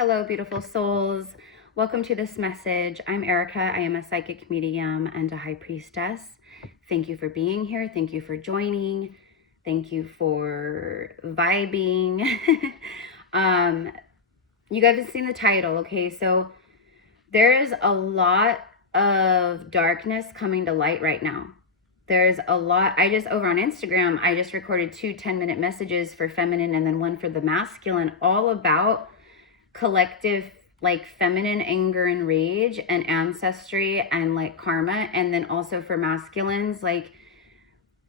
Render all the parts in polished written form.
Hello, beautiful souls. Welcome to this message. I'm Erica. I am a psychic medium and a high priestess. Thank you for being here. Thank you for joining. Thank you for vibing. You guys have seen the title, okay? So there's a lot of darkness coming to light right now. There's a lot. Over on Instagram, I just recorded 2 10-minute messages for feminine and then one for the masculine, all about collective like feminine anger and rage and ancestry and like karma, and then also for masculines like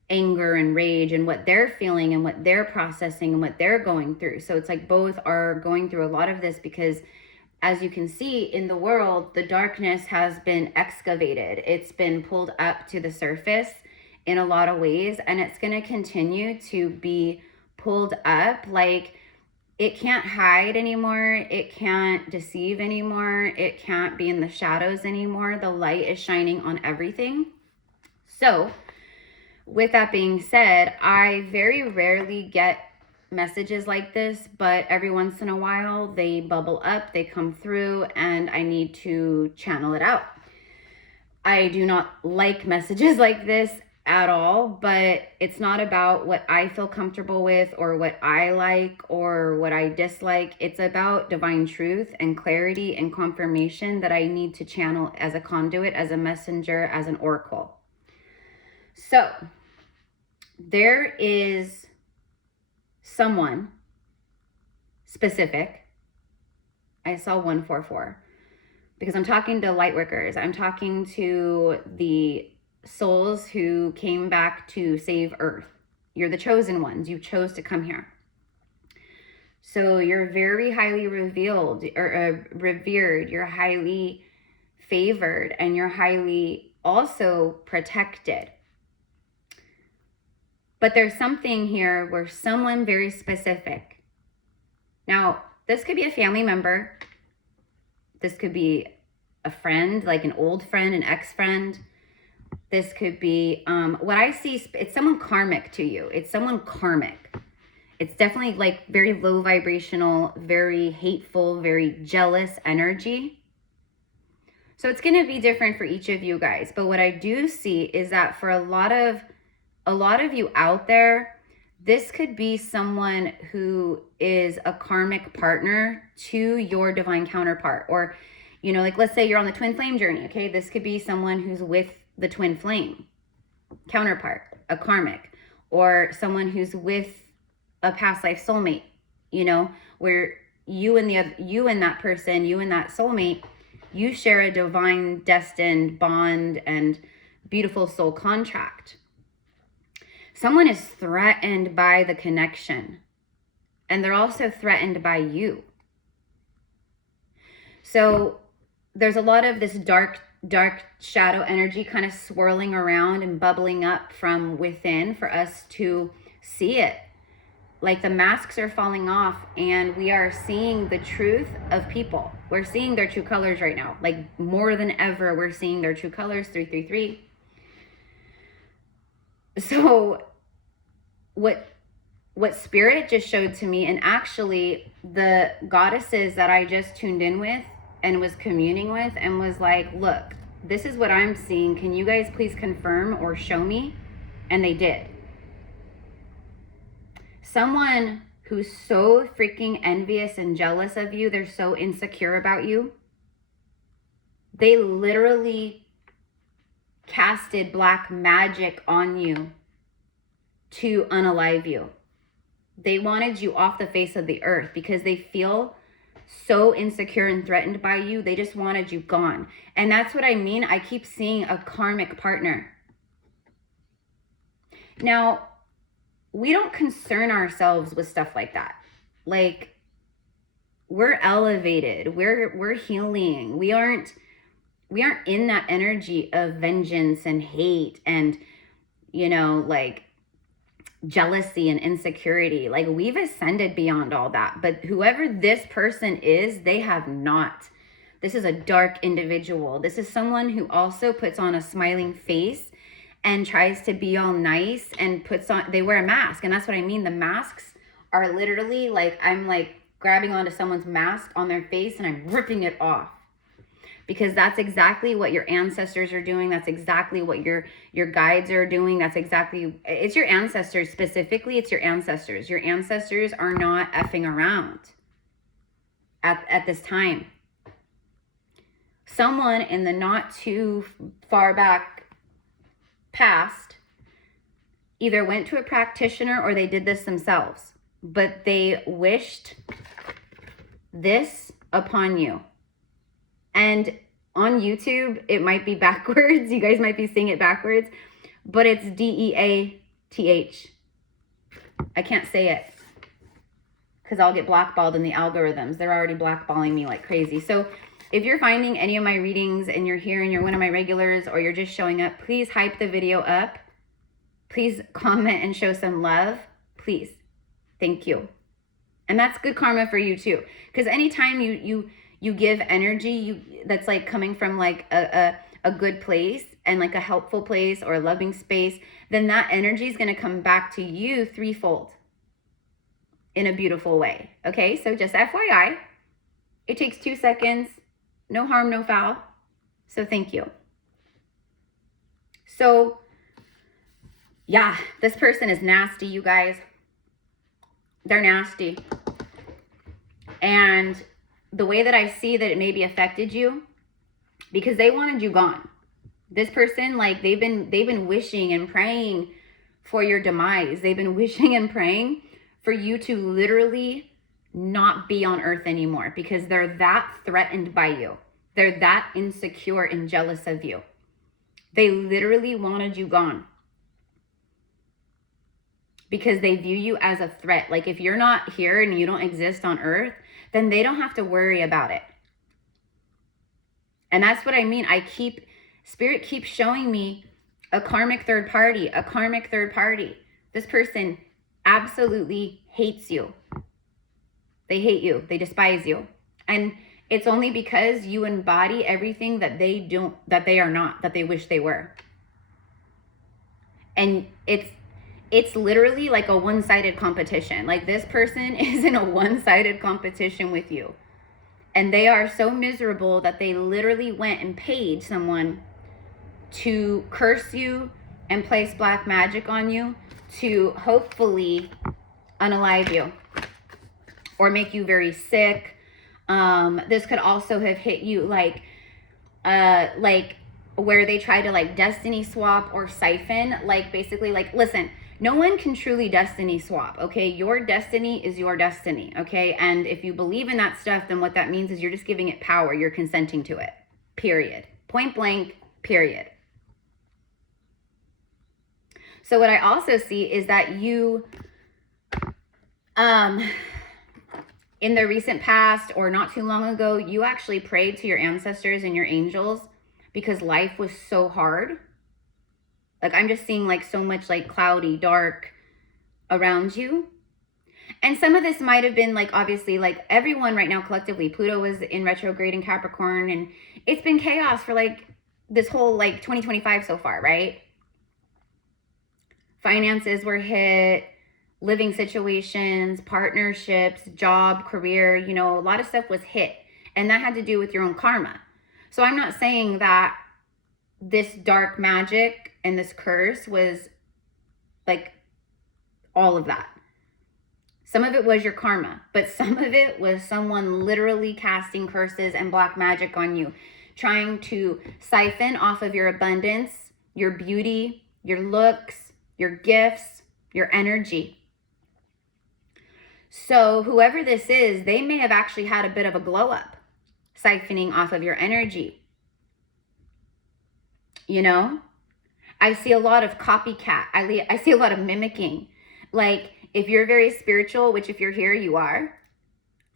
anger and rage and what they're feeling and what they're processing and what they're going through. So it's like both are going through a lot of this because, as you can see in the world, the darkness has been excavated. It's been pulled up to the surface in a lot of ways, and it's going to continue to be pulled up. Like, it can't hide anymore. It can't deceive anymore. It can't be in the shadows anymore. The light is shining on everything. So with that being said, I very rarely get messages like this, but every once in a while they bubble up, they come through, and I need to channel it out. I do not like messages like this at all, but it's not about what I feel comfortable with or what I like or what I dislike. It's about divine truth and clarity and confirmation that I need to channel as a conduit, as a messenger, as an oracle. So there is someone specific. I saw 144 because I'm talking to light workers. I'm talking to the souls who came back to save Earth. You're the chosen ones. You chose to come here. So you're very highly revealed or revered. You're highly favored, and you're highly also protected. But there's something here where someone very specific. Now, this could be a family member. This could be a friend, like an old friend, an ex-friend. This could be, what I see, it's someone karmic to you. It's someone karmic. It's definitely like very low vibrational, very hateful, very jealous energy. So it's going to be different for each of you guys. But what I do see is that for a lot of you out there, this could be someone who is a karmic partner to your divine counterpart. Or, you know, like let's say you're on the twin flame journey, okay? This could be someone who's with the twin flame counterpart, a karmic, or someone who's with a past life soulmate, you know, where you and that person, you and that soulmate, you share a divine destined bond and beautiful soul contract. Someone is threatened by the connection, and they're also threatened by you. So there's a lot of this dark shadow energy kind of swirling around and bubbling up from within for us to see it. Like the masks are falling off, and we are seeing the truth of people. We're seeing their true colors right now. Like more than ever, we're seeing their true colors, 333. So what spirit just showed to me, and actually the goddesses that I just tuned in with and was communing with and was like, look, this is what I'm seeing. Can you guys please confirm or show me? And they did. Someone who's so freaking envious and jealous of you, they're so insecure about you. They literally casted black magic on you to unalive you. They wanted you off the face of the earth because they feel so insecure and threatened by you. They just wanted you gone. And that's what I mean. I keep seeing a karmic partner. Now, we don't concern ourselves with stuff like that. Like, we're elevated. We're healing. We aren't in that energy of vengeance and hate and, you know, like jealousy and insecurity. Like, we've ascended beyond all that. But whoever this person is, they have not. This is a dark individual. This is someone who also puts on a smiling face and tries to be all nice and they wear a mask. And that's what I mean. The masks are literally like, I'm like grabbing onto someone's mask on their face and I'm ripping it off. Because that's exactly what your ancestors are doing. That's exactly what your guides are doing. That's exactly, it's your ancestors. Specifically, it's your ancestors. Your ancestors are not effing around at this time. Someone in the not too far back past either went to a practitioner or they did this themselves, but they wished this upon you. And on YouTube, it might be backwards. You guys might be seeing it backwards, but it's DEATH. I can't say it because I'll get blackballed in the algorithms. They're already blackballing me like crazy. So if you're finding any of my readings and you're here and you're one of my regulars or you're just showing up, please hype the video up. Please comment and show some love. Please. Thank you. And that's good karma for you too. Because anytime you give energy that's like coming from like a good place and like a helpful place or a loving space, then that energy is going to come back to you threefold in a beautiful way. Okay, so just FYI, it takes 2 seconds, no harm, no foul. So thank you. So yeah, this person is nasty, you guys. They're nasty. And the way that I see that it maybe affected you, because they wanted you gone. This person, like they've been wishing and praying for your demise. They've been wishing and praying for you to literally not be on earth anymore because they're that threatened by you. They're that insecure and jealous of you. They literally wanted you gone because they view you as a threat. Like if you're not here and you don't exist on earth, then they don't have to worry about it. And that's what I mean. Spirit keeps showing me a karmic third party, a karmic third party. This person absolutely hates you. They hate you. They despise you. And it's only because you embody everything that they are not, that they wish they were. And it's literally like a one-sided competition. Like this person is in a one-sided competition with you. And they are so miserable that they literally went and paid someone to curse you and place black magic on you to hopefully unalive you or make you very sick. This could also have hit you like where they try to like destiny swap or siphon, like basically like, listen, no one can truly destiny swap, okay? Your destiny is your destiny, okay? And if you believe in that stuff, then what that means is you're just giving it power. You're consenting to it, period. Point blank, period. So what I also see is that you, in the recent past or not too long ago, you actually prayed to your ancestors and your angels because life was so hard. Like I'm just seeing like so much like cloudy, dark around you. And some of this might have been like, obviously like everyone right now collectively, Pluto was in retrograde in Capricorn and it's been chaos for like this whole like 2025 so far, right? Finances were hit, living situations, partnerships, job, career, you know, a lot of stuff was hit and that had to do with your own karma. So I'm not saying that this dark magic and this curse was like all of that. Some of it was your karma, but some of it was someone literally casting curses and black magic on you, trying to siphon off of your abundance, your beauty, your looks, your gifts, your energy. So whoever this is, they may have actually had a bit of a glow up, siphoning off of your energy. You know, I see a lot of copycat. I see a lot of mimicking. Like if you're very spiritual, which if you're here, you are,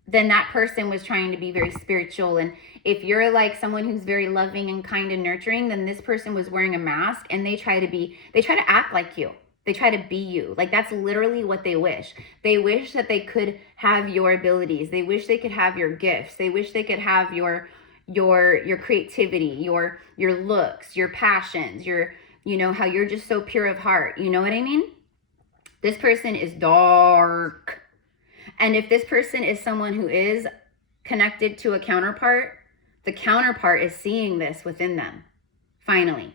then that person was trying to be very spiritual. And if you're like someone who's very loving and kind and nurturing, then this person was wearing a mask and they try to act like you. They try to be you. Like that's literally what they wish. They wish that they could have your abilities. They wish they could have your gifts. They wish they could have your creativity, your looks, your passions, you know, how you're just so pure of heart. You know what I mean? This person is dark. And if this person is someone who is connected to a counterpart, the counterpart is seeing this within them, finally.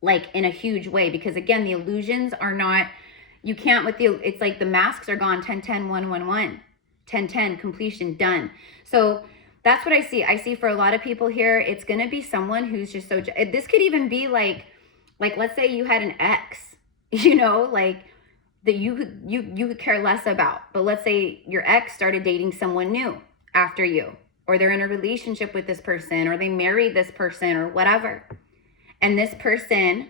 Like in a huge way, because again, the illusions are not, you can't with the, it's like the masks are gone, 10, 10, 1, 1, 1, 10, 10, completion, done. So that's what I see. I see for a lot of people here, it's going to be someone who's just so, this could even be like let's say you had an ex, you know, like that you could care less about. But let's say your ex started dating someone new after you, or they're in a relationship with this person, or they married this person or whatever. And this person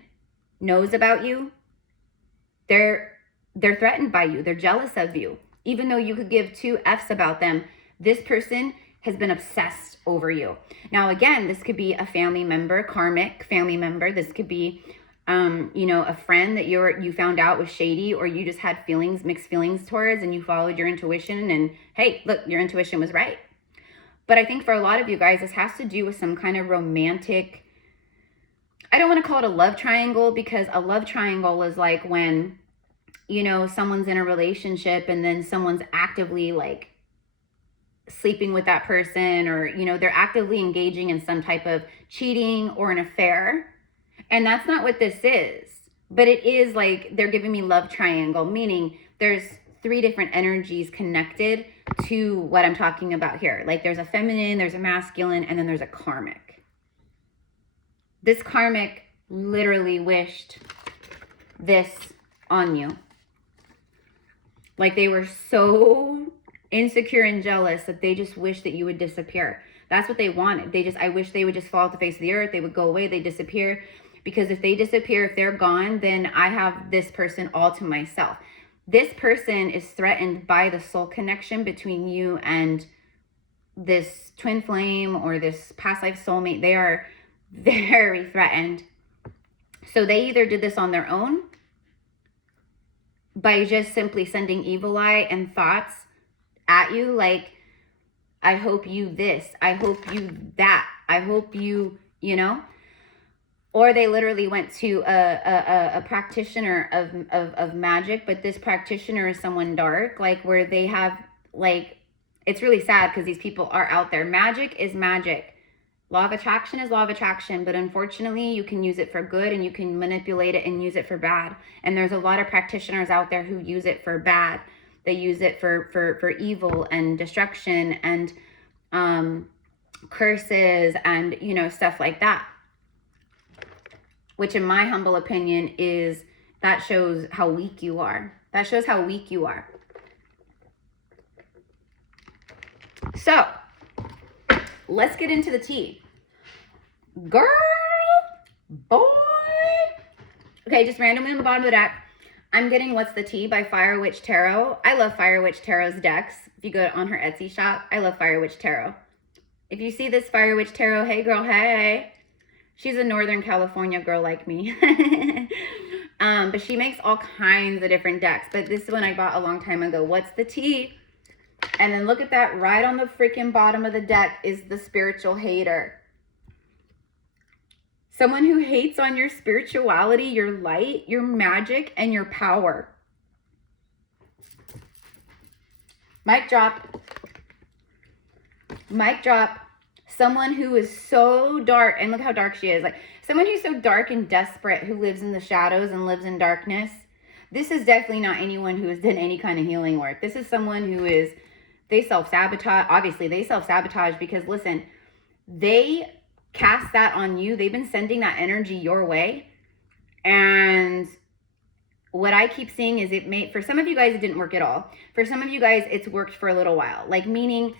knows about you. They're threatened by you. They're jealous of you. Even though you could give two F's about them, this person has been obsessed over you. Now, again, this could be a family member, karmic family member. This could be, you know, a friend that you found out was shady, or you just had feelings, mixed feelings towards, and you followed your intuition, and hey, look, your intuition was right. But I think for a lot of you guys, this has to do with some kind of romantic, I don't want to call it a love triangle, because a love triangle is like when, you know, someone's in a relationship and then someone's actively like sleeping with that person, or, you know, they're actively engaging in some type of cheating or an affair. And that's not what this is. But it is like they're giving me love triangle, meaning there's 3 different energies connected to what I'm talking about here. Like there's a feminine, there's a masculine, and then there's a karmic. This karmic literally wished this on you. Like they were so insecure and jealous that they just wish that you would disappear. That's what they wanted. I wish they would just fall off the face of the earth. They would go away. They disappear. Because if they disappear, if they're gone, then I have this person all to myself. This person is threatened by the soul connection between you and this twin flame or this past life soulmate. They are very threatened. So they either did this on their own by just simply sending evil eye and thoughts at you, like, I hope you this, I hope you that, I hope you, you know, or they literally went to a practitioner of magic, but this practitioner is someone dark, like where they have, like, it's really sad because these people are out there. Magic is magic. Law of attraction is law of attraction, but unfortunately you can use it for good and you can manipulate it and use it for bad. And there's a lot of practitioners out there who use it for bad. They use it for evil and destruction and curses and, you know, stuff like that. Which in my humble opinion is, that shows how weak you are. That shows how weak you are. So, let's get into the tea. Girl, boy. Okay, just randomly on the bottom of the deck, I'm getting What's the Tea by Fire Witch Tarot. I love Fire Witch Tarot's decks. If you go on her Etsy shop, I love Fire Witch Tarot. If you see this Fire Witch Tarot, hey girl, hey. She's a Northern California girl like me. But she makes all kinds of different decks. But this one I bought a long time ago. What's the Tea? And then look at that, right on the freaking bottom of the deck is the spiritual hater. Someone who hates on your spirituality, your light, your magic, and your power. Mic drop. Mic drop. Someone who is so dark, and look how dark she is. Like someone who's so dark and desperate, who lives in the shadows and lives in darkness. This is definitely not anyone who has done any kind of healing work. This is someone who is, they self-sabotage. Obviously, they self-sabotage because, listen, they cast that on you. They've been sending that energy your way. And what I keep seeing is it may, for some of you guys, it didn't work at all. For some of you guys, it's worked for a little while. Like, meaning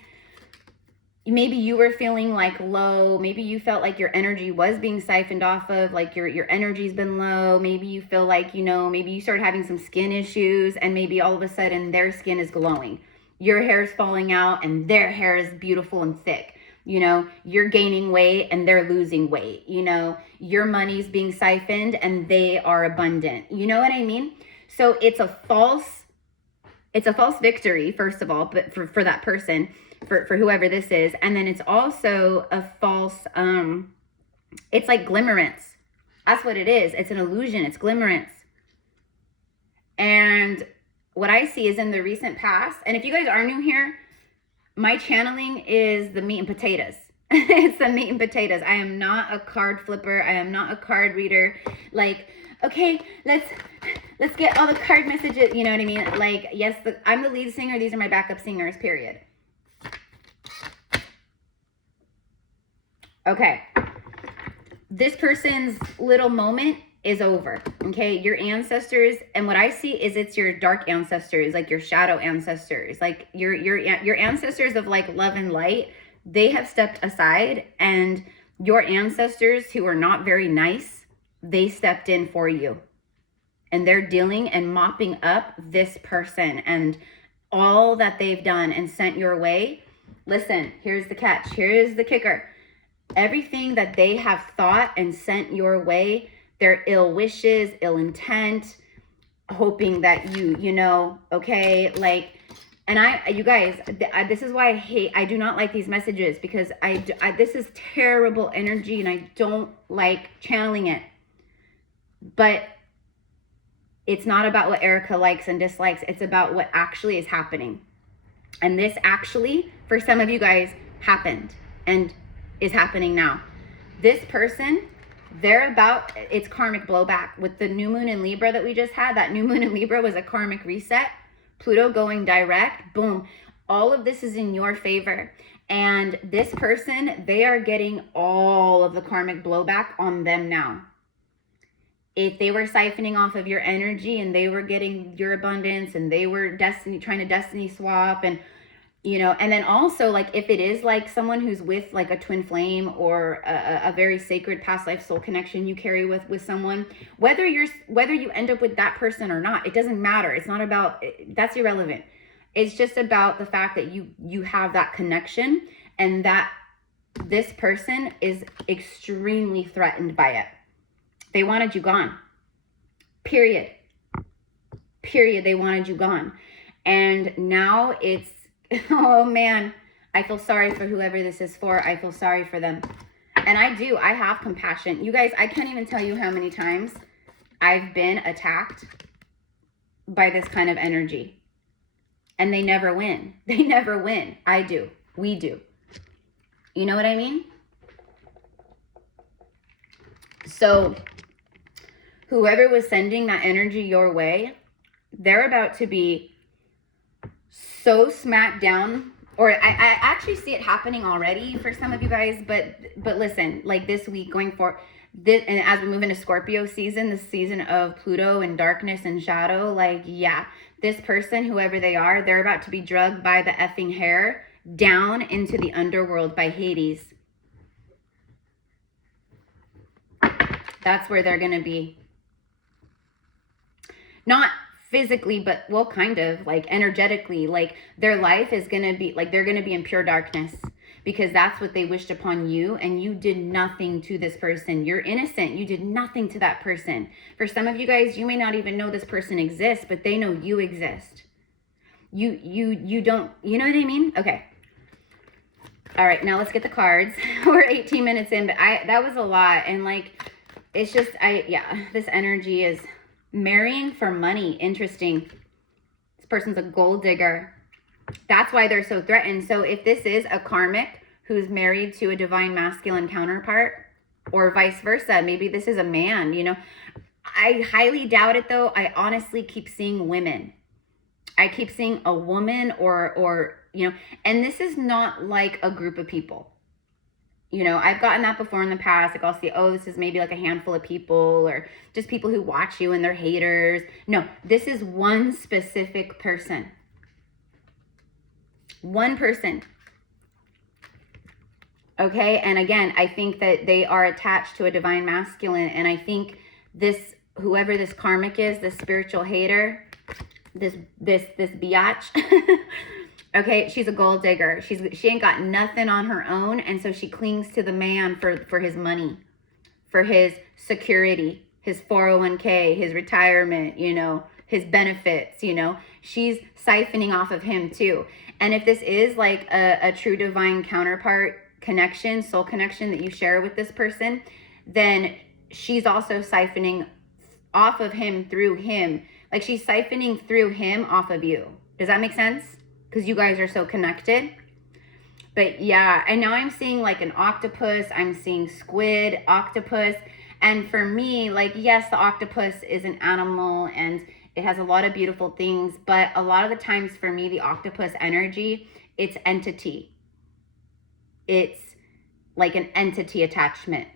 maybe you were feeling like low. Maybe you felt like your energy was being siphoned off of, like your energy's been low. Maybe you feel like, you know, maybe you started having some skin issues and maybe all of a sudden their skin is glowing. Your hair is falling out and their hair is beautiful and thick. You know, you're gaining weight and they're losing weight. You know, your money's being siphoned and they are abundant. You know what I mean? So it's a false victory, first of all, but for that person, for whoever this is. And then it's also a false, it's like glimmerance. That's what it is. It's an illusion. It's glimmerance. And what I see is in the recent past, and if you guys are new here, my channeling is the meat and potatoes. It's the meat and potatoes. I am not a card flipper. I am not a card reader. Like, okay, let's get all the card messages. You know what I mean? Like, yes, I'm the lead singer. These are my backup singers, period. Okay. This person's little moment is over. Okay. Your ancestors, and what I see is it's your dark ancestors, like your shadow ancestors, like your ancestors of like love and light. They have stepped aside, and your ancestors who are not very nice, they stepped in for you, and they're dealing and mopping up this person and all that they've done and sent your way. Listen, here's the catch. Here's the kicker. Everything that they have thought and sent your way, their ill wishes, ill intent, hoping that you know, okay, like, and you guys, this is why I do not like these messages, because this is terrible energy and I don't like channeling it. But it's not about what Erica likes and dislikes. It's about what actually is happening. And this actually, for some of you guys, happened and is happening now. This person, it's karmic blowback. With the new moon in Libra that we just had, that new moon in Libra was a karmic reset. Pluto going direct, boom. All of this is in your favor. And this person, they are getting all of the karmic blowback on them now. If they were siphoning off of your energy and they were getting your abundance and they were trying to destiny swap, and you know, and then also, like, if it is like someone who's with like a twin flame or a very sacred past life soul connection you carry with someone, whether you end up with that person or not, it doesn't matter. It's not about, that's irrelevant. It's just about the fact that you have that connection, and that this person is extremely threatened by it. They wanted you gone. Period. They wanted you gone. And now it's, oh man, I feel sorry for whoever this is for. I feel sorry for them. And I have compassion. You guys, I can't even tell you how many times I've been attacked by this kind of energy. And they never win. They never win. I do. We do. You know what I mean? So whoever was sending that energy your way, they're about to be so smacked down, or I actually see it happening already for some of you guys, but listen, like this week going forward, and as we move into Scorpio season, the season of Pluto and darkness and shadow, like, yeah, this person, whoever they are, they're about to be drugged by the effing hair down into the underworld by Hades. That's where they're going to be. Not physically, but well, kind of like energetically, like their life is going to be like, they're going to be in pure darkness, because that's what they wished upon you. And you did nothing to this person. You're innocent. You did nothing to that person. For some of you guys, you may not even know this person exists, but they know you exist. You don't, you know what I mean? Okay. All right. Now let's get the cards. We're 18 minutes in, but that was a lot. And like, it's just, this energy is marrying for money. Interesting. This person's a gold digger. That's why they're so threatened. So if this is a karmic who's married to a divine masculine counterpart, or vice versa, maybe this is a man, you know, I highly doubt it though. I honestly keep seeing women. I keep seeing a woman or, you know, and this is not like a group of people. You know, I've gotten that before in the past. Like I'll see, oh, this is maybe like a handful of people, or just people who watch you and they're haters. No, this is one specific person. One person. Okay. And again, I think that they are attached to a divine masculine. And I think whoever this karmic is, this spiritual hater, this biatch, okay, she's a gold digger. She ain't got nothing on her own, and so she clings to the man for his money, for his security, his 401k, his retirement, you know, his benefits, you know. She's siphoning off of him too. And if this is like a true divine counterpart connection, soul connection that you share with this person, then she's also siphoning off of him through him Like she's siphoning through him off of you. Does that make sense? Because you guys are so connected. But yeah, and now I'm seeing like an octopus. I'm seeing squid, octopus. And for me, like, yes, the octopus is an animal and it has a lot of beautiful things. But a lot of the times for me, the octopus energy, it's entity. It's like an entity attachment.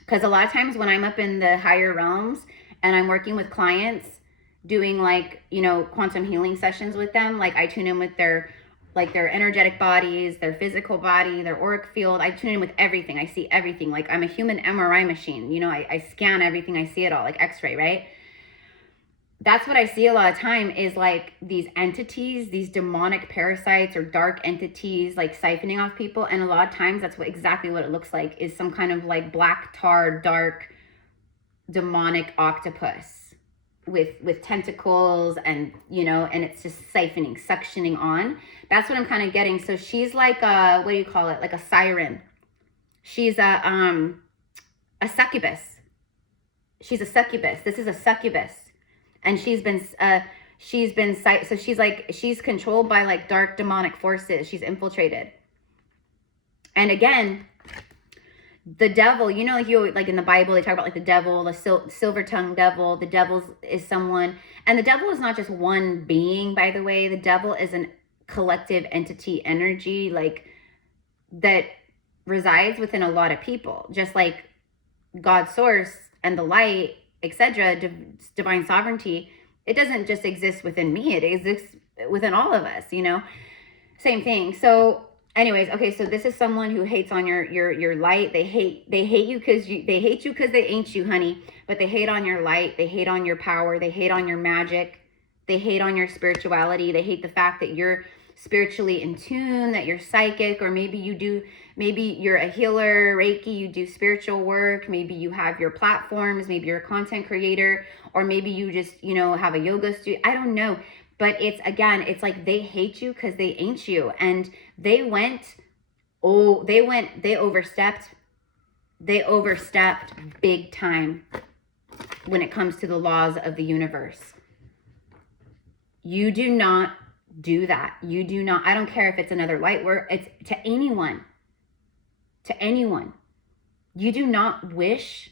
Because a lot of times when I'm up in the higher realms and I'm working with clients, doing like, you know, quantum healing sessions with them, like I tune in with their energetic bodies, their physical body, their auric field. I tune in with everything. I see everything. Like I'm a human MRI machine. You know, I scan everything. I see it all, like X-ray, right? That's what I see a lot of time is like these entities, these demonic parasites or dark entities like siphoning off people. And a lot of times that's exactly what it looks like, is some kind of like black tar, dark, demonic octopus with tentacles, and you know, and it's just siphoning, suctioning on. That's what I'm kind of getting. So she's like a, what do you call it? Like a siren. She's a succubus. She's a succubus. This is a succubus. And she's she's controlled by like dark demonic forces. She's infiltrated. And again, the devil, you know, like in the Bible, they talk about like the devil, the silver-tongued devil. The devil is someone, and the devil is not just one being, by the way. The devil is a collective entity energy, like that resides within a lot of people, just like God's source and the light, etc., divine sovereignty. It doesn't just exist within me, it exists within all of us, you know, same thing. So anyways, okay, so this is someone who hates on your light. They hate you because they ain't you, honey. But they hate on your light. They hate on your power. They hate on your magic. They hate on your spirituality. They hate the fact that you're spiritually in tune, that you're psychic, or maybe you're a healer, Reiki, you do spiritual work, maybe you have your platforms, maybe you're a content creator, or maybe you just, you know, have a yoga studio. I don't know. But it's, again, it's like they hate you because they ain't you. And they overstepped big time when it comes to the laws of the universe. You do not do that. You do not. I don't care if it's another light work. It's to anyone. To anyone. You do not wish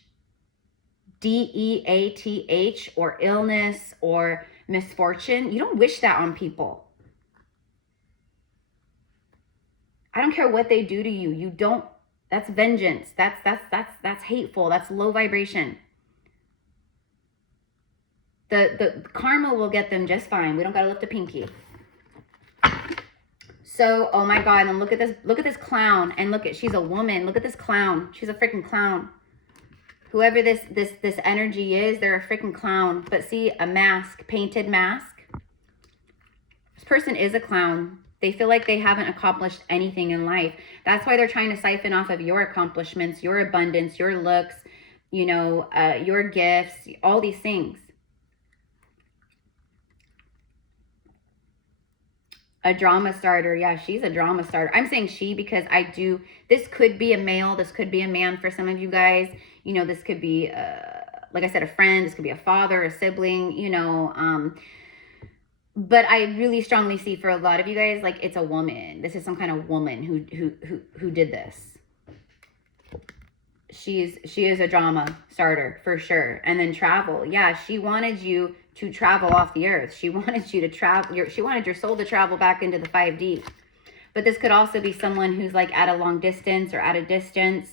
death or illness or misfortune. You don't wish that on people. I don't care what they do to you. You don't. That's vengeance. That's hateful. That's low vibration. The karma will get them just fine. We don't gotta lift a pinky. So, oh my God, and look at this clown, and she's a woman. Look at this clown. She's a freaking clown. Whoever this energy is, they're a freaking clown. But see, a mask, painted mask. This person is a clown. They feel like they haven't accomplished anything in life. That's why they're trying to siphon off of your accomplishments, your abundance, your looks, you know, your gifts, all these things. A drama starter. Yeah, she's a drama starter. I'm saying she because this could be a male. This could be a man for some of you guys. You know, this could be, like I said, a friend. This could be a father, a sibling, you know. But I really strongly see for a lot of you guys, like it's a woman. This is some kind of woman who did this. She is a drama starter for sure. And then travel. Yeah, she wanted you to travel off the earth. She wanted you to travel. She wanted your soul to travel back into the 5D. But this could also be someone who's like at a long distance or at a distance.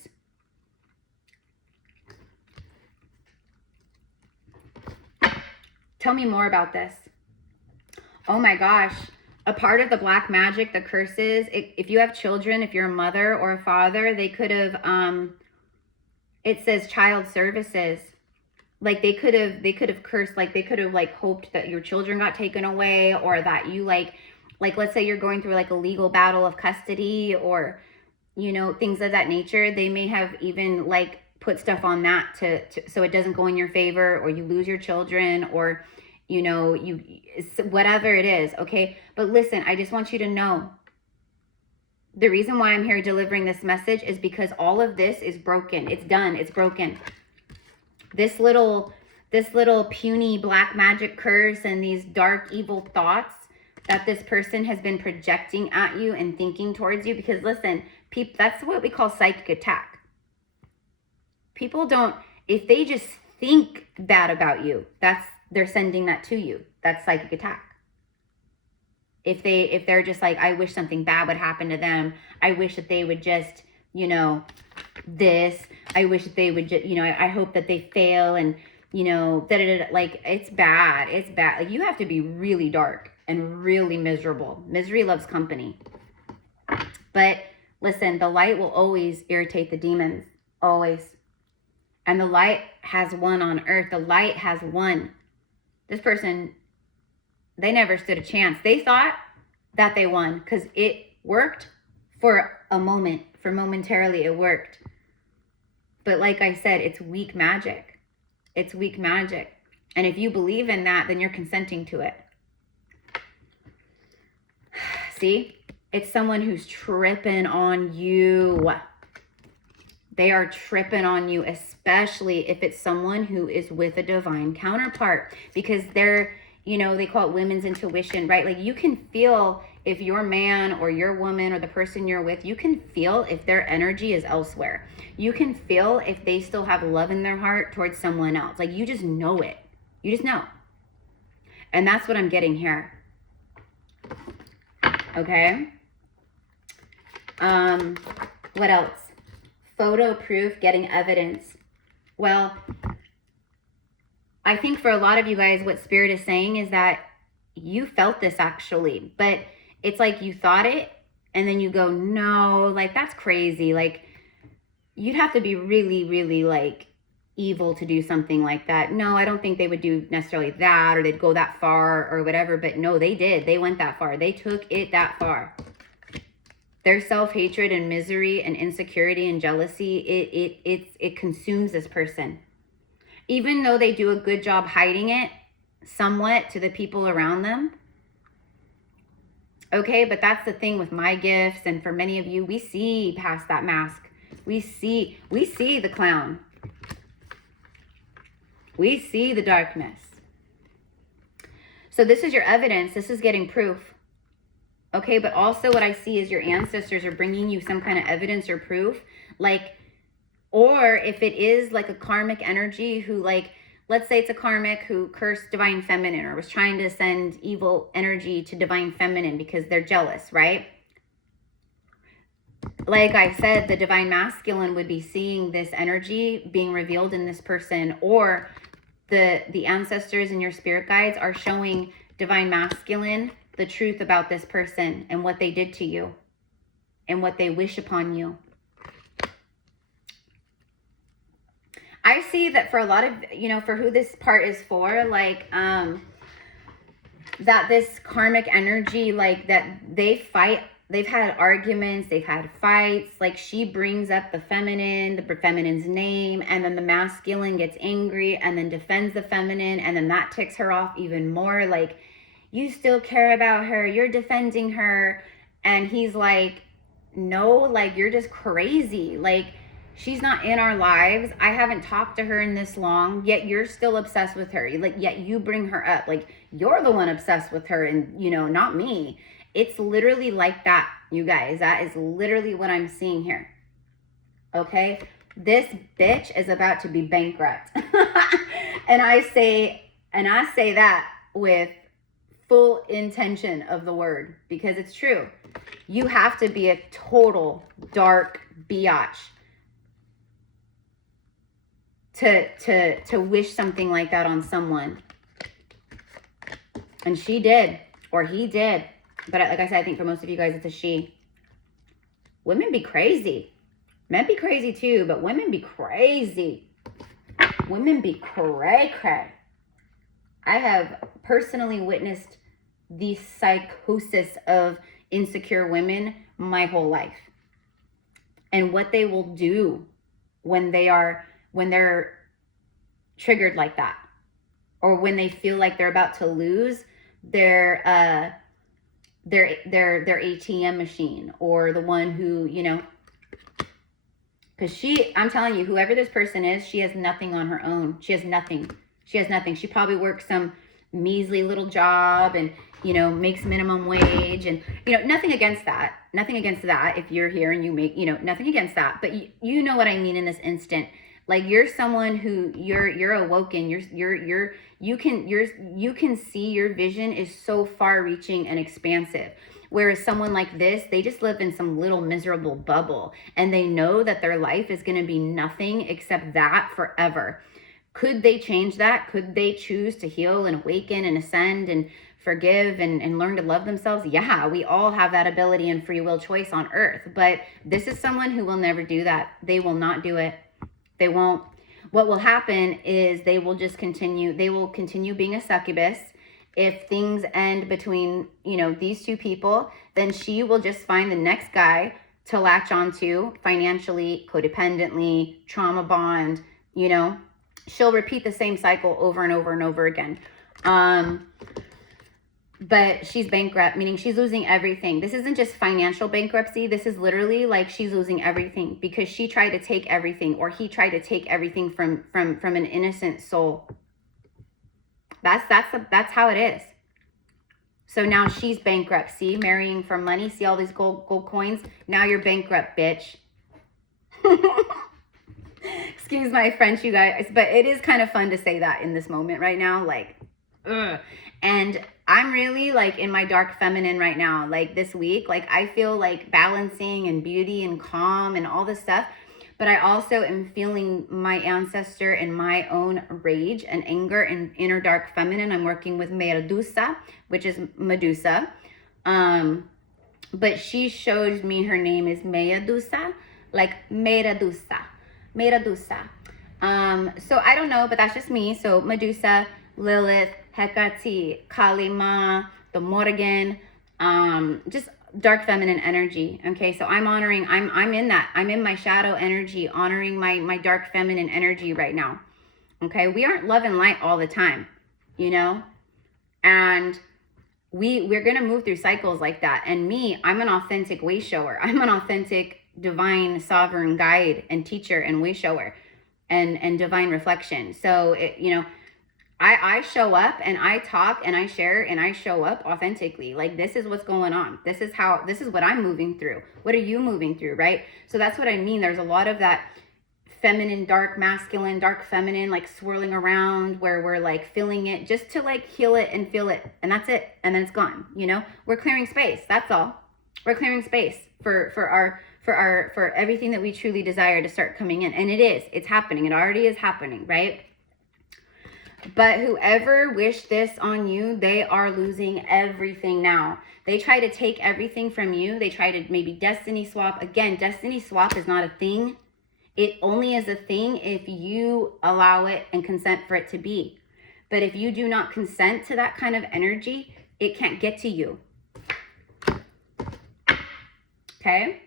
Tell me more about this. Oh my gosh. A part of the black magic, the curses, if you have children, if you're a mother or a father, they could have, it says child services. Like they could have cursed, like they could have like hoped that your children got taken away, or that you like let's say you're going through like a legal battle of custody, or, you know, things of that nature. They may have even like put stuff on that to so it doesn't go in your favor, or you lose your children, or, you know, whatever it is. Okay. But listen, I just want you to know, the reason why I'm here delivering this message is because all of this is broken. It's done. It's broken. This little this little puny black magic curse and these dark evil thoughts that this person has been projecting at you and thinking towards you. Because listen, people, that's what we call psychic attack. People don't, if they just think bad about you, they're sending that to you. That's psychic attack. If they're just like, I wish something bad would happen to them. I wish that they would just, you know, this. I wish that they would just, you know, I hope that they fail and, you know, like, it's bad. It's bad. Like, you have to be really dark and really miserable. Misery loves company. But listen, the light will always irritate the demons. Always. And the light has won on earth. The light has won. This person, they never stood a chance. They thought that they won because it worked for a moment. For momentarily, it worked. But like I said, it's weak magic. It's weak magic. And if you believe in that, then you're consenting to it. See? It's someone who's tripping on you. They are tripping on you, especially if it's someone who is with a divine counterpart, because they're, you know, they call it women's intuition, right? Like, you can feel if your man or your woman or the person you're with, you can feel if their energy is elsewhere. You can feel if they still have love in their heart towards someone else. Like, you just know it. You just know. And that's what I'm getting here. Okay. What else? Photo proof, getting evidence. Well, I think for a lot of you guys, what Spirit is saying is that you felt this actually, but it's like you thought it and then you go, no, like, that's crazy. Like, you'd have to be really, really like evil to do something like that. No, I don't think they would do necessarily that, or they'd go that far or whatever, but no, they did. They went that far. They took it that far. Their self-hatred and misery and insecurity and jealousy, it consumes this person. Even though they do a good job hiding it somewhat to the people around them. Okay, but that's the thing with my gifts, and for many of you, we see past that mask. We see the clown. We see the darkness. So this is your evidence. This is getting proof. Okay, but also what I see is your ancestors are bringing you some kind of evidence or proof. Like, or if it is like a karmic energy who, like, let's say it's a karmic who cursed divine feminine or was trying to send evil energy to divine feminine because they're jealous, right? Like I said, the divine masculine would be seeing this energy being revealed in this person, or the ancestors and your spirit guides are showing divine masculine the truth about this person and what they did to you and what they wish upon you. I see that for a lot of, you know, for who this part is for, like, that this karmic energy, like, that they fight, they've had arguments, they've had fights, like, she brings up the feminine's name, and then the masculine gets angry and then defends the feminine, and then that ticks her off even more, like, you still care about her, you're defending her. And he's like, no, like, you're just crazy. Like, she's not in our lives. I haven't talked to her in this long, yet you're still obsessed with her. Like, yet you bring her up. Like, you're the one obsessed with her and, you know, not me. It's literally like that, you guys. That is literally what I'm seeing here. Okay? This bitch is about to be bankrupt. And I say that with full intention of the word, because it's true. You have to be a total dark biatch to wish something like that on someone. And she did, or he did. But like I said, I think for most of you guys, it's a she. Women be crazy. Men be crazy too, but women be crazy. Women be cray-cray. I have personally witnessed the psychosis of insecure women my whole life. And what they will do when they're triggered like that, or when they feel like they're about to lose their ATM machine, or the one who, you know, because I'm telling you, whoever this person is, she has nothing on her own. She has nothing. She has nothing. She probably works some measly little job and, you know, makes minimum wage, and, you know, nothing against that. Nothing against that. If you're here and you make, you know, nothing against that. But you know what I mean in this instant. Like, you're someone who you're awoken. You can see, your vision is so far reaching and expansive. Whereas someone like this, they just live in some little miserable bubble, and they know that their life is going to be nothing except that forever. Could they change that? Could they choose to heal and awaken and ascend and forgive and learn to love themselves? Yeah, we all have that ability and free will choice on earth. But this is someone who will never do that. They will not do it. They won't. What will happen is they will continue being a succubus. If things end between, you know, these two people, then she will just find the next guy to latch onto financially, codependently, trauma bond, you know. She'll repeat the same cycle over and over and over again. But she's bankrupt, meaning she's losing everything. This isn't just financial bankruptcy. This is literally like she's losing everything because she tried to take everything, or he tried to take everything from an innocent soul. That's how it is. So now she's bankrupt. See, marrying for money. See all these gold coins. Now you're bankrupt, bitch. Excuse my French, you guys, but it is kind of fun to say that in this moment right now. Like, ugh. And I'm really like in my dark feminine right now. Like this week, like I feel like balancing and beauty and calm and all this stuff. But I also am feeling my ancestor and my own rage and anger and inner dark feminine. I'm working with Medusa, which is Medusa. But she showed me her name is Medusa, like Medusa. So I don't know, but that's just me. So Medusa, Lilith, Hecate, Kali Ma, the Morrigan, just dark feminine energy. Okay, so I'm honoring, I'm in that. I'm in my shadow energy, honoring my dark feminine energy right now. Okay, we aren't love and light all the time, you know? And we're gonna move through cycles like that. And me, I'm an authentic way shower. I'm an authentic divine sovereign guide and teacher and way shower and divine reflection. So you know, I show up and I talk and I share and I show up authentically. Like, this is what's going on. This is what I'm moving through. What are you moving through, right? So that's what I mean. There's a lot of that feminine, dark, masculine, dark, feminine, like swirling around where we're like feeling it just to like heal it and feel it. And that's it. And then it's gone. You know, we're clearing space. That's all. We're clearing space for everything that we truly desire to start coming in. And it's happening. It already is happening, right? But whoever wished this on you, they are losing everything now. They try to take everything from you. They try to maybe destiny swap. Again, destiny swap is not a thing. It only is a thing if you allow it and consent for it to be. But if you do not consent to that kind of energy, it can't get to you. Okay?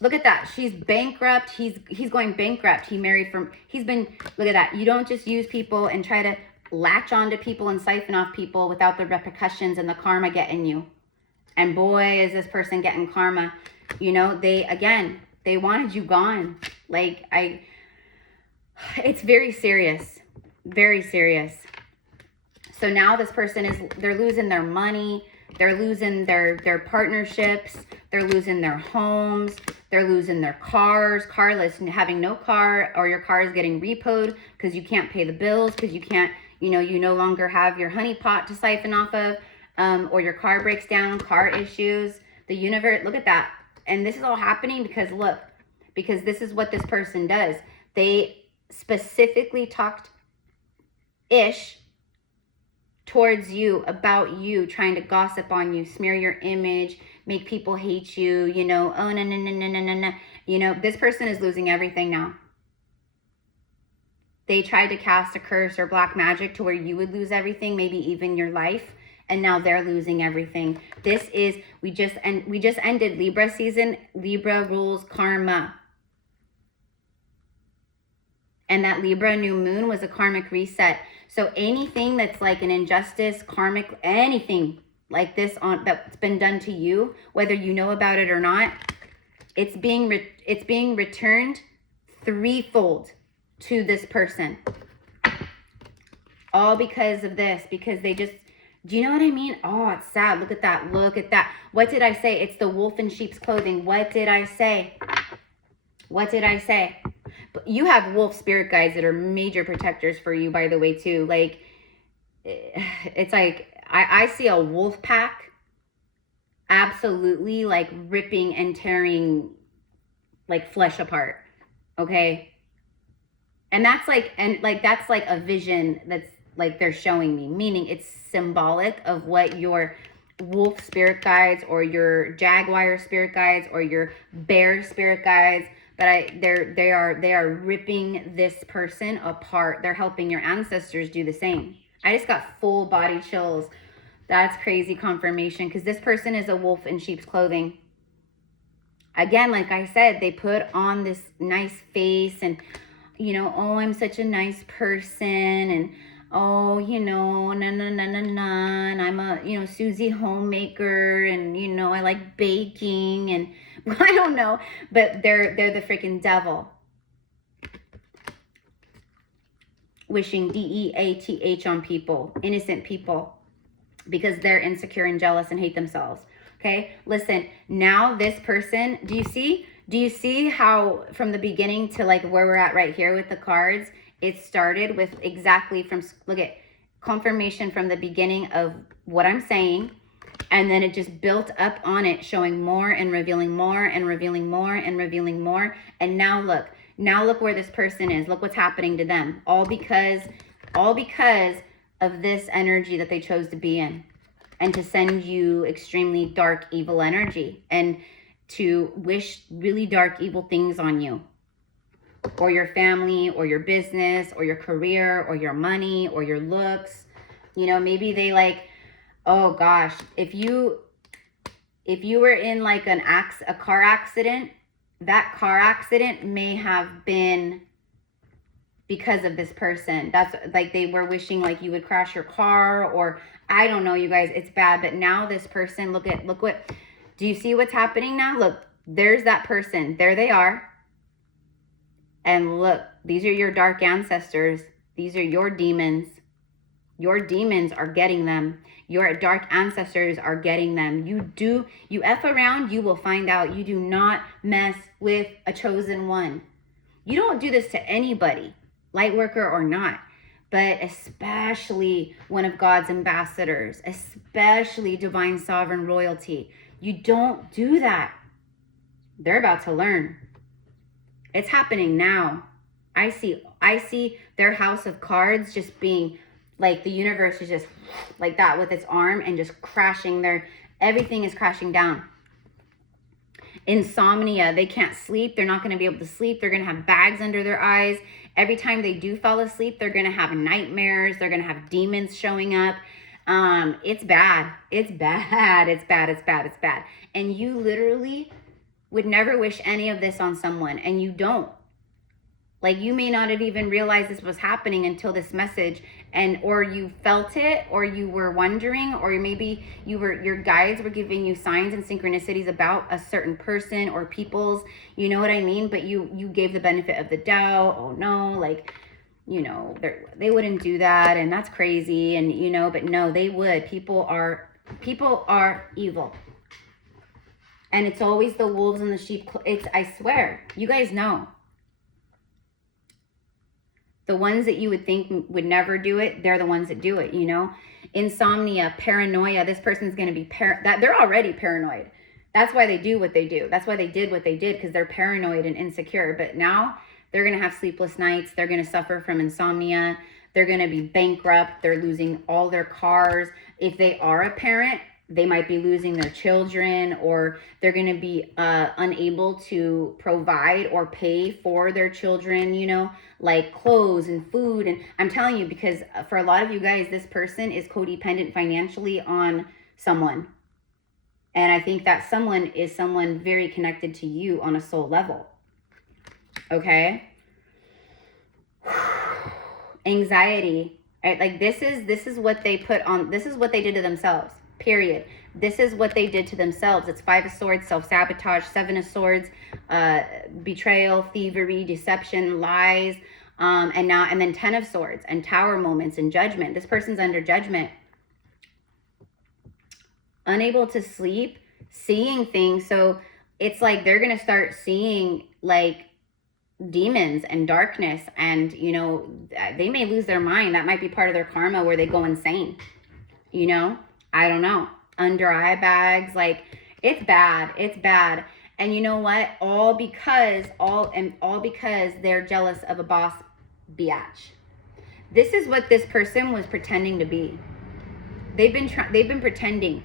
Look at that. She's bankrupt. He's going bankrupt. He's been, look at that. You don't just use people and try to latch onto people and siphon off people without the repercussions and the karma getting you. And boy, is this person getting karma. You know, they wanted you gone. Like, it's very serious. Very serious. So now this person they're losing their money. They're losing their partnerships. They're losing their homes. They're losing their cars, carless, having no car, or your car is getting repoed because you can't pay the bills, because you can't, you know, you no longer have your honey pot to siphon off of, or your car breaks down, car issues, the universe, look at that. And this is all happening because because this is what this person does. They specifically talked ish towards you, about you, trying to gossip on you, smear your image, make people hate you, you know, oh, no. You know, this person is losing everything now. They tried to cast a curse or black magic to where you would lose everything, maybe even your life, and now they're losing everything. This is, we just ended Libra season. Libra rules karma. And that Libra new moon was a karmic reset. So anything that's like an injustice, karmic, anything like this that's been done to you, whether you know about it or not, it's being returned threefold to this person. All because of this, because they just, do you know what I mean? Oh, it's sad. Look at that. Look at that. What did I say? It's the wolf in sheep's clothing. What did I say? What did I say? You have wolf spirit guides that are major protectors for you, by the way, too. Like, it's like, I see a wolf pack absolutely like ripping and tearing like flesh apart. Okay. And that's like, that's like a vision that's like they're showing me, meaning it's symbolic of what your wolf spirit guides or your jaguar spirit guides or your bear spirit guides, but they are ripping this person apart. They're helping your ancestors do the same. I just got full body chills. That's crazy confirmation, because this person is a wolf in sheep's clothing. Again, like I said, they put on this nice face and, you know, oh, I'm such a nice person, and oh, you know, and I'm a, you know, Susie homemaker, and, you know, I like baking, and I don't know, but they're the freaking devil. Wishing DEATH on people, innocent people, because they're insecure and jealous and hate themselves. Okay, listen, now this person, do you see how from the beginning to like where we're at right here with the cards, it started with exactly from, look at confirmation from the beginning of what I'm saying, and then it just built up on it, showing more and revealing more and revealing more and revealing more. And now look where this person is. Look what's happening to them. All because of this energy that they chose to be in, and to send you extremely dark, evil energy, and to wish really dark, evil things on you, or your family, or your business, or your career, or your money, or your looks. You know, maybe they like, oh gosh, if you were in like a car accident, that car accident may have been because of this person. That's like, they were wishing like you would crash your car, or I don't know, you guys, it's bad. But now this person, look what, do you see what's happening now? Look, there's that person. There they are. And look, these are your dark ancestors. These are your demons. Your demons are getting them. Your dark ancestors are getting them. You F around, you will find out. You do not mess with a chosen one. You don't do this to anybody, light worker or not, but especially one of God's ambassadors, especially divine sovereign royalty. You don't do that. They're about to learn. It's happening now. I see their house of cards just being like, the universe is just like that with its arm and just crashing everything is crashing down. Insomnia, they can't sleep. They're not going to be able to sleep. They're going to have bags under their eyes. Every time they do fall asleep, they're going to have nightmares. They're going to have demons showing up. It's bad. It's bad. It's bad. It's bad. It's bad. And you literally would never wish any of this on someone, and you don't. Like, you may not have even realized this was happening until this message, or you felt it, or you were wondering, or maybe your guides were giving you signs and synchronicities about a certain person or people's, you know what I mean? But you gave the benefit of the doubt. Oh no, like, you know, they wouldn't do that, and that's crazy, and you know, but no, they would. People are evil. And it's always the wolves and the sheep. I swear, you guys know. The ones that you would think would never do it, they're the ones that do it, you know? Insomnia, paranoia. This person's going to be they're already paranoid. That's why they do what they do. That's why they did what they did, because they're paranoid and insecure. But now they're going to have sleepless nights. They're going to suffer from insomnia. They're going to be bankrupt. They're losing all their cars. If they are a parent, they might be losing their children, or they're going to be unable to provide or pay for their children, you know, like clothes and food. And I'm telling you, because for a lot of you guys, this person is codependent financially on someone. And I think that someone is someone very connected to you on a soul level. Okay? Anxiety. Right? Like, this is what they put on. This is what they did to themselves. Period. This is what they did to themselves. It's 5 of Swords, self-sabotage, 7 of Swords, betrayal, thievery, deception, lies, And then 10 of Swords and Tower moments and Judgment. This person's under judgment. Unable to sleep, seeing things. So it's like they're going to start seeing like demons and darkness, and you know, they may lose their mind. That might be part of their karma where they go insane, you know. I don't know. Under eye bags, like it's bad. It's bad. And you know what? All because they're jealous of a boss biatch. This is what this person was pretending to be. They've been pretending.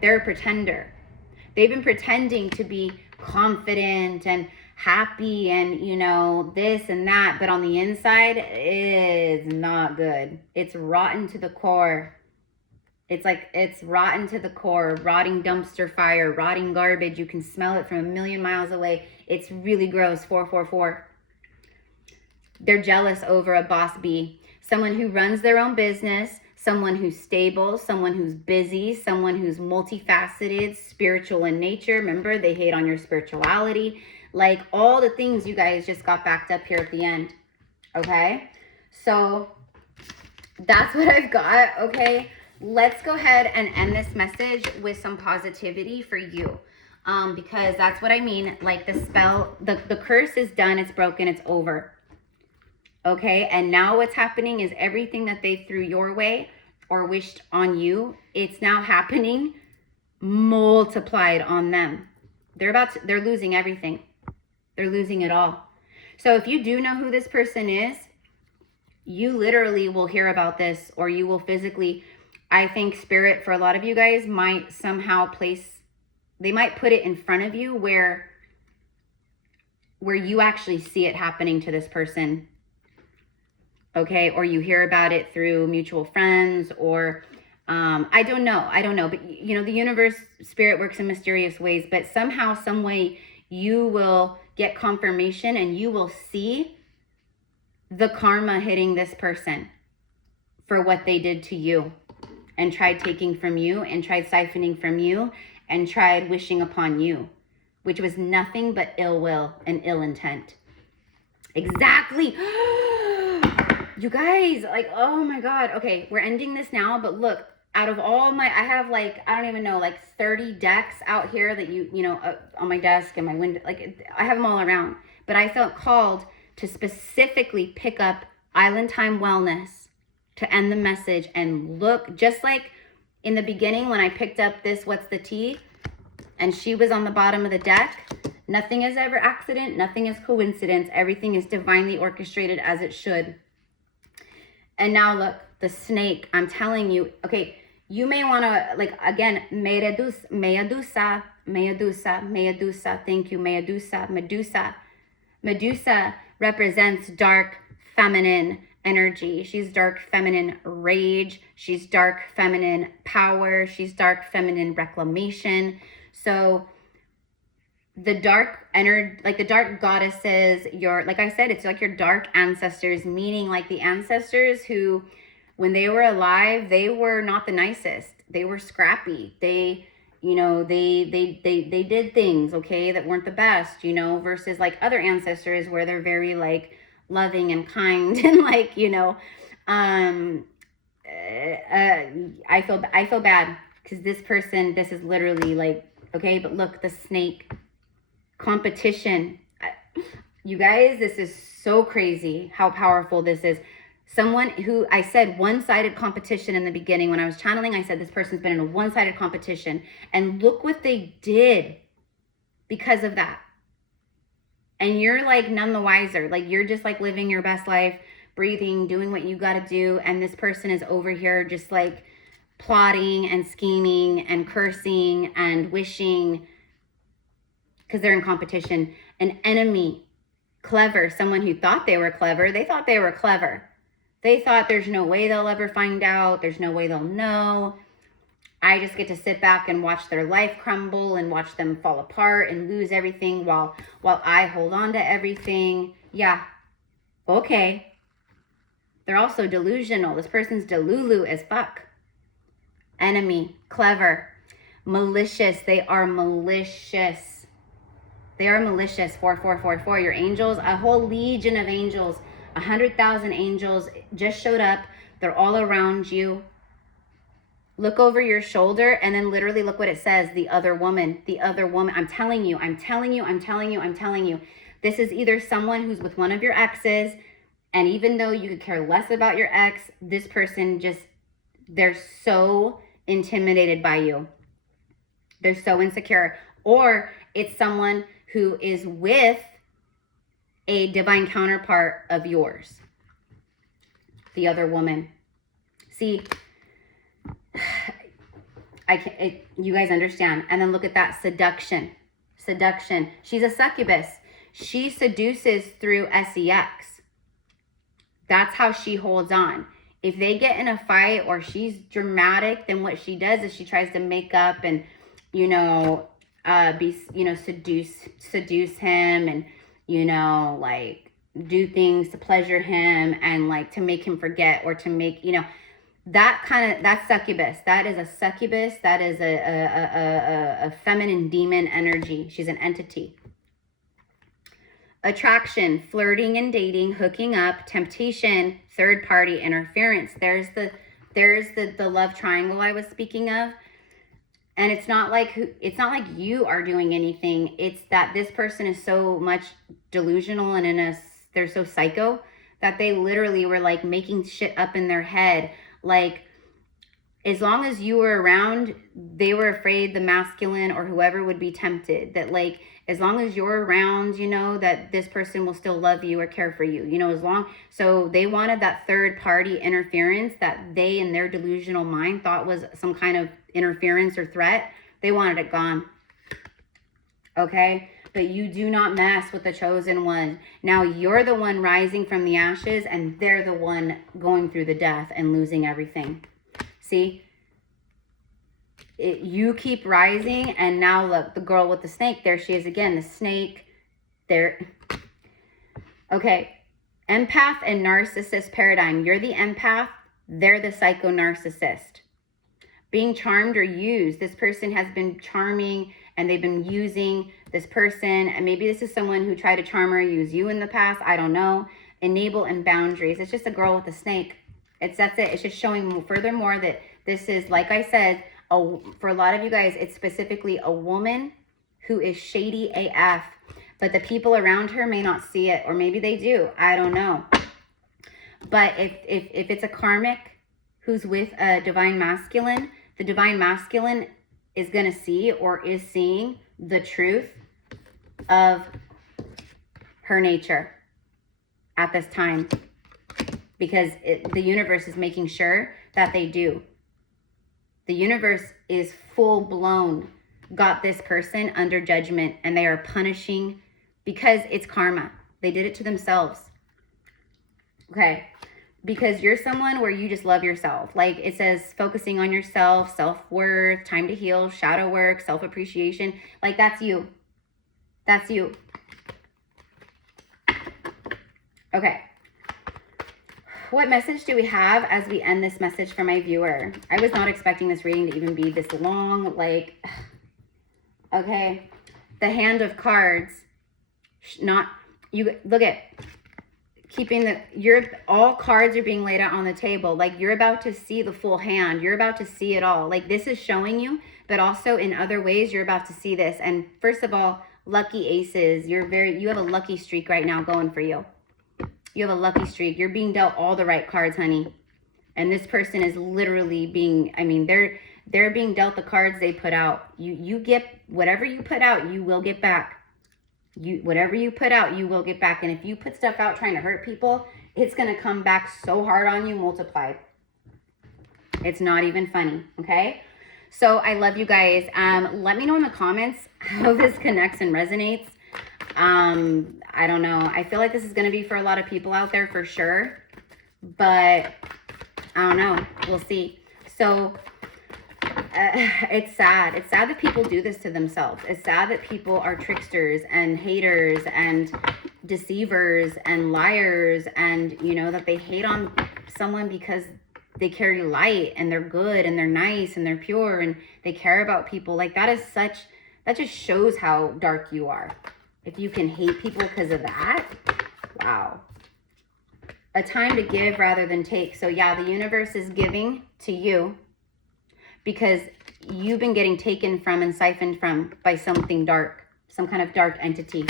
They're a pretender. They've been pretending to be confident and happy and, you know, this and that, but on the inside is not good. It's rotten to the core. It's like, it's rotten to the core, rotting dumpster fire, rotting garbage. You can smell it from a million miles away. It's really gross. 444. They're jealous over a boss bee, someone who runs their own business, someone who's stable, someone who's busy, someone who's multifaceted, spiritual in nature. Remember, they hate on your spirituality. Like all the things you guys just got backed up here at the end. Okay, so that's what I've got. Okay, let's go ahead and end this message with some positivity for you, because that's what I mean. Like the spell, the curse is done, it's broken, it's over. Okay, and now what's happening is everything that they threw your way or wished on you, it's now happening multiplied on them. They're losing everything. They're losing it all. So if you do know who this person is, you literally will hear about this, or you will physically, I think spirit for a lot of you guys might somehow they might put it in front of you where you actually see it happening to this person. Okay, or you hear about it through mutual friends, or I don't know, but you know, the universe, spirit works in mysterious ways, but somehow, some way you will get confirmation and you will see the karma hitting this person for what they did to you and tried taking from you and tried siphoning from you and tried wishing upon you, which was nothing but ill will and ill intent. Exactly. You guys, like, oh my God. Okay, we're ending this now, but look, out of all I have like, I don't even know, like 30 decks out here that you know, on my desk and my window, like I have them all around, but I felt called to specifically pick up Island Time Wellness to end the message and look, just like in the beginning when I picked up this, what's the tea? And she was on the bottom of the deck. Nothing is ever accident. Nothing is coincidence. Everything is divinely orchestrated as it should. And now look, the snake, I'm telling you, okay, you may want to, like, again, Medusa, thank you, Medusa. Medusa represents dark feminine energy. She's dark feminine rage. She's dark feminine power. She's dark feminine reclamation. So the dark energy, like the dark goddesses, like I said, it's like your dark ancestors, meaning like the ancestors who, when they were alive, they were not the nicest. They were scrappy. They, you know, they did things, okay, that weren't the best, you know, versus like other ancestors where they're very like loving and kind and like, you know, I feel bad because this person, this is literally like, okay, but look, the snake. Competition. You guys, this is so crazy how powerful this is. Someone who, I said one-sided competition in the beginning when I was channeling, I said this person's been in a one-sided competition, and look what they did because of that. And you're like none the wiser. Like you're just like living your best life, breathing, doing what you got to do, and this person is over here just like plotting and scheming and cursing and wishing, because they're in competition. An enemy, clever, someone who thought they were clever. They thought they were clever. They thought there's no way they'll ever find out. There's no way they'll know. I just get to sit back and watch their life crumble and watch them fall apart and lose everything while I hold on to everything. Yeah, okay. They're also delusional. This person's delulu as fuck. Enemy, clever, malicious. They are malicious. They are malicious. 4444. Your angels, a whole legion of angels 100,000 angels just showed up. They're all around you. Look over your shoulder and then literally look what it says. The other woman, the other woman. I'm telling you, I'm telling you, I'm telling you, I'm telling you. This is either someone who's with one of your exes, and even though you could care less about your ex, this person just, they're so intimidated by you. They're so insecure. Or it's someone who is with a divine counterpart of yours. The other woman. See, you guys understand. And then look at that seduction. Seduction. She's a succubus. She seduces through sex. That's how she holds on. If they get in a fight or she's dramatic, then what she does is she tries to make up and, seduce him and, like do things to pleasure him and like to make him forget or to make, that's succubus. That is a succubus. That is a feminine demon energy. She's an entity. Attraction, flirting and dating, hooking up, temptation, third party interference. There's the love triangle I was speaking of. And it's not like you are doing anything. It's that this person is so much delusional and they're so psycho that they literally were like making shit up in their head. Like, as long as you were around, they were afraid the masculine or whoever would be tempted. That like, as long as you're around, that this person will still love you or care for you. So they wanted that third party interference that they in their delusional mind thought was some kind of interference or threat. They wanted it gone. Okay? But you do not mess with the chosen one. Now you're the one rising from the ashes and they're the one going through the death and losing everything. See? You keep rising, and now look, the girl with the snake, there she is again, the snake, there. Okay, empath and narcissist paradigm. You're the empath, they're the psycho-narcissist. Being charmed or used. This person has been charming, and they've been using this person, and maybe this is someone who tried to charm or use you in the past, I don't know. Enable and boundaries. It's just a girl with a snake. That's it. It's just showing furthermore that this is, like I said, for a lot of you guys, it's specifically a woman who is shady AF, but the people around her may not see it, or maybe they do. I don't know. But if it's a karmic who's with a divine masculine, the divine masculine is going to see or is seeing the truth of her nature at this time, because the universe is making sure that they do. The universe is full blown got this person under judgment, and they are punishing because it's karma. They did it to themselves. Okay. Because you're someone where you just love yourself. Like it says, focusing on yourself, self-worth, time to heal, shadow work, self-appreciation. Like that's you. That's you. Okay. What message do we have as we end this message for my viewer? I was not expecting this reading to even be this long. Like, okay. The Hand of Cards. Look at, all cards are being laid out on the table. Like you're about to see the full hand. You're about to see it all. Like this is showing you, but also in other ways, you're about to see this. And first of all, lucky aces. You have a lucky streak right now going for you. You have a lucky streak. You're being dealt all the right cards, honey. And this person is literally they're being dealt the cards they put out. You get whatever you put out, you will get back. Whatever you put out, you will get back. And if you put stuff out trying to hurt people, it's going to come back so hard on you, multiplied. It's not even funny, okay? So I love you guys. Let me know in the comments how this connects and resonates. I don't know. I feel like this is going to be for a lot of people out there for sure. But I don't know. We'll see. So it's sad. It's sad that people do this to themselves. It's sad that people are tricksters and haters and deceivers and liars, and that they hate on someone because they carry light and they're good and they're nice and they're pure and they care about people. Like that just shows how dark you are. If you can hate people because of that, wow. a time to give rather than take. So yeah, the universe is giving to you because you've been getting taken from and siphoned from by something dark, some kind of dark entity.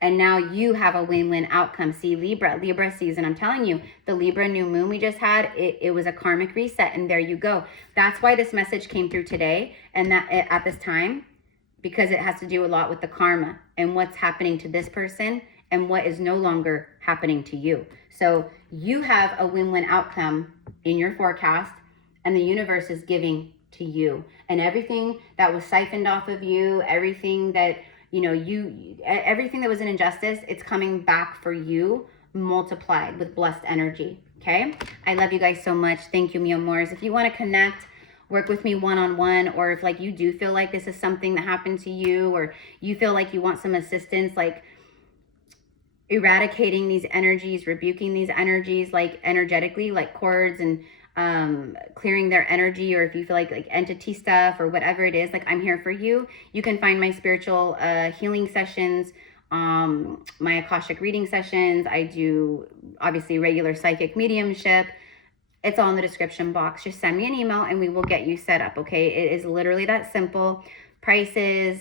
And now you have a win-win outcome. See, Libra season, I'm telling you, the Libra new moon we just had, it was a karmic reset, and there you go. That's why this message came through today and that at this time, because it has to do a lot with the karma and what's happening to this person and what is no longer happening to you. So you have a win-win outcome in your forecast, and the universe is giving to you. And everything that was siphoned off of you, everything that everything that was an injustice, it's coming back for you multiplied with blessed energy. Okay, I love you guys so much. Thank you, mi amores. If you want to connect, work with me one-on-one, or if like you do feel like this is something that happened to you, or you feel like you want some assistance, like eradicating these energies, rebuking these energies, like energetically, like cords and clearing their energy, or if you feel like entity stuff or whatever it is, like I'm here for you. You can find my spiritual healing sessions, my Akashic reading sessions. I do obviously regular psychic mediumship. It's all in the description box. Just send me an email and we will get you set up. Okay, it is literally that simple. Prices,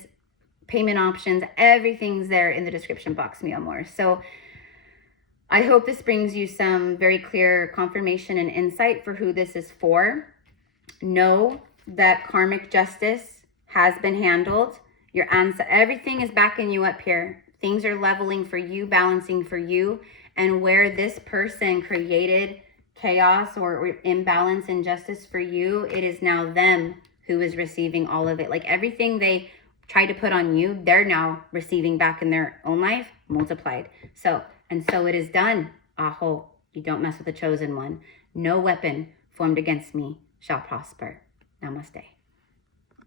payment options, everything's there in the description box, mi amor. So I hope this brings you some very clear confirmation and insight for who this is for. Know that karmic justice has been handled. Your answer, everything is backing you up here. Things are leveling for you, balancing for you. And where this person created chaos or imbalance, injustice for you, it is now them who is receiving all of it. Like everything they tried to put on you, they're now receiving back in their own life, multiplied. And so it is done. Aho, you don't mess with the chosen one. No weapon formed against me shall prosper. Namaste.